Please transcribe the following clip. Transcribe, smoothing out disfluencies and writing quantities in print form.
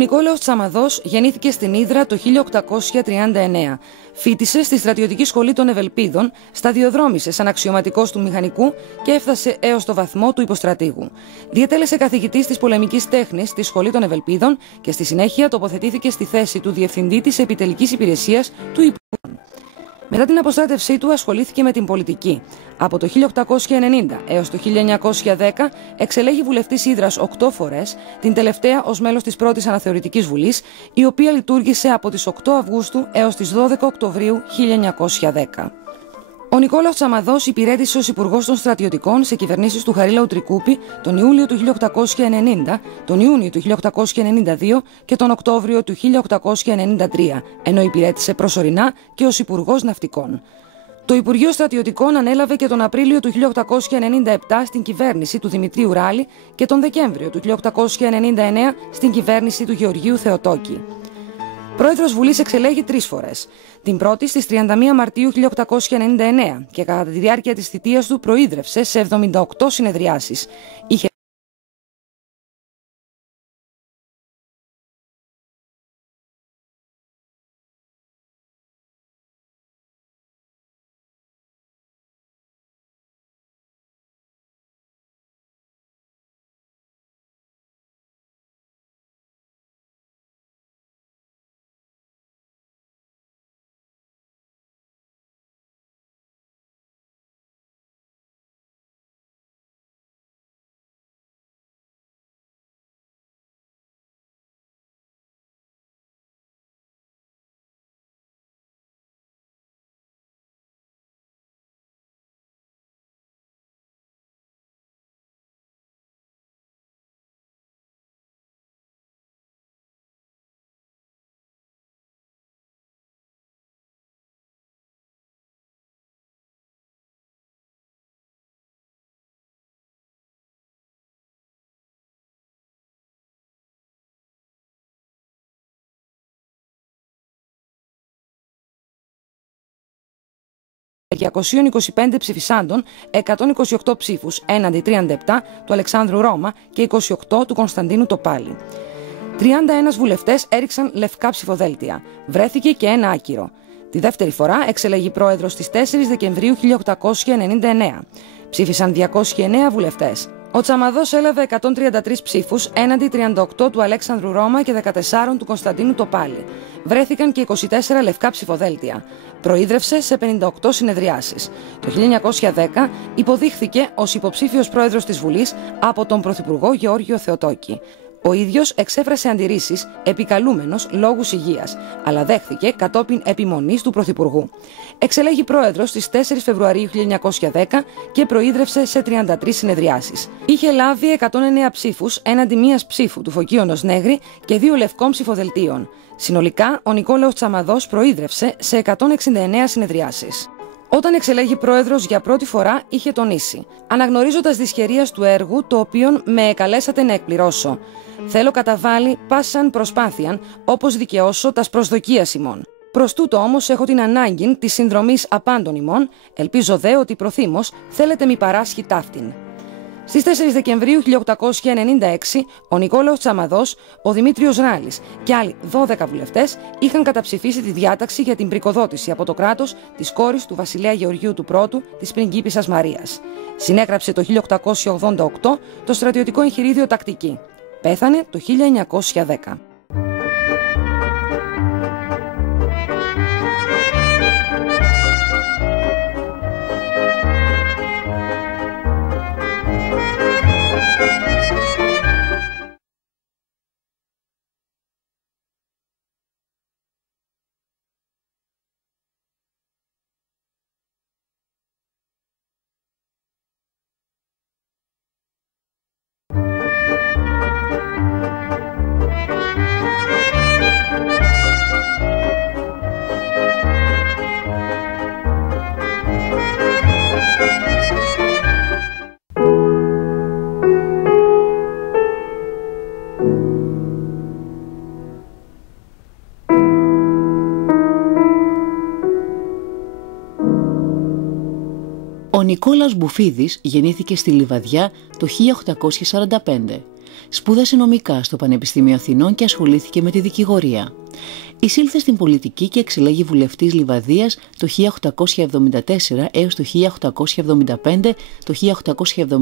Νικόλαος Τσαμαδός γεννήθηκε στην Ύδρα το 1839. Φοιτησε στη Στρατιωτική Σχολή των Ευελπίδων, σταδιοδρόμησε σαν αξιωματικός του μηχανικού και έφτασε έως το βαθμό του υποστρατήγου. Διετέλεσε καθηγητής της πολεμικής τέχνης στη Σχολή των Ευελπίδων και στη συνέχεια τοποθετήθηκε στη θέση του Διευθυντή της Επιτελικής Υπηρεσίας του Υπουργείου. Μετά την αποστράτευσή του ασχολήθηκε με την πολιτική. Από το 1890 έως το 1910 εξελέγει βουλευτής Ύδρας 8 φορές, την τελευταία ως μέλος της πρώτης αναθεωρητικής βουλής, η οποία λειτουργήσε από τις 8 Αυγούστου έως τις 12 Οκτωβρίου 1910. Ο Νικόλαος Τσαμαδός υπηρέτησε ως Υπουργός των Στρατιωτικών σε κυβερνήσεις του Χαρίλαου Τρικούπη τον Ιούλιο του 1890, τον Ιούνιο του 1892 και τον Οκτώβριο του 1893, ενώ υπηρέτησε προσωρινά και ως Υπουργός Ναυτικών. Το Υπουργείο Στρατιωτικών ανέλαβε και τον Απρίλιο του 1897 στην κυβέρνηση του Δημητρίου Ράλη και τον Δεκέμβριο του 1899 στην κυβέρνηση του Γεωργίου Θεοτόκη. Πρόεδρος Βουλής εξελέγει 3 φορές. Την πρώτη στις 31 Μαρτίου 1899 και κατά τη διάρκεια της θητείας του προείδρευσε σε 78 συνεδριάσεις. Είχε για 225 ψηφισάντων, 128 ψήφους έναντι 37 του Αλεξάνδρου Ρώμα και 28 του Κωνσταντίνου Τοπάλη. 31 βουλευτές έριξαν λευκά ψηφοδέλτια. Βρέθηκε και ένα άκυρο. Τη δεύτερη φορά εξελέγει πρόεδρος στις 4 Δεκεμβρίου 1899. Ψήφισαν 209 βουλευτές. Ο Τσαμαδός έλαβε 133 ψήφους έναντι 38 του Αλέξανδρου Ρώμα και 14 του Κωνσταντίνου Τοπάλη. Βρέθηκαν και 24 λευκά ψηφοδέλτια. Προείδρευσε σε 58 συνεδριάσεις. Το 1910 υποδείχθηκε ως υποψήφιος πρόεδρος της Βουλής από τον Πρωθυπουργό Γεώργιο Θεοτόκη. Ο ίδιος εξέφρασε αντιρρήσεις επικαλούμενος λόγους υγείας, αλλά δέχθηκε κατόπιν επιμονής του Πρωθυπουργού. Εξελέγει πρόεδρος στις 4 Φεβρουαρίου 1910 και προείδρευσε σε 33 συνεδριάσεις. Είχε λάβει 109 ψήφους έναντι μίας ψήφου του Φωκίωνος Νέγρη και 2 λευκών ψηφοδελτίων. Συνολικά, ο Νικόλαος Τσαμαδός προείδρευσε σε 169 συνεδριάσεις. Όταν εξελέγει πρόεδρος για πρώτη φορά, είχε τονίσει: «Αναγνωρίζοντας δυσχερίας του έργου, το οποίον με καλέσατε να εκπληρώσω, θέλω καταβάλει πάσαν προσπάθειαν, όπως δικαιώσω τας προσδοκίας ημών. Προς τούτο όμως έχω την ανάγκη της συνδρομής απάντων ημών, ελπίζω δε ότι προθήμως θέλετε μη παράσχει ταύτην». Στις 4 Δεκεμβρίου 1896, ο Νικόλαος Τσαμαδός, ο Δημήτριος Ράλης και άλλοι 12 βουλευτές είχαν καταψηφίσει τη διάταξη για την πρικοδότηση από το κράτος της κόρης του βασιλέα Γεωργίου του Πρώτου, της πριγκίπισσας Μαρίας. Συνέγραψε το 1888 το στρατιωτικό εγχειρίδιο Τακτική. Πέθανε το 1910. Ο Νικόλαος Μπουφίδης γεννήθηκε στη Λιβαδιά το 1845. Σπούδασε νομικά στο Πανεπιστήμιο Αθηνών και ασχολήθηκε με τη δικηγορία. Εισήλθε στην πολιτική και εξελέγει βουλευτής Λιβαδίας το 1874 έως το 1875, το 1870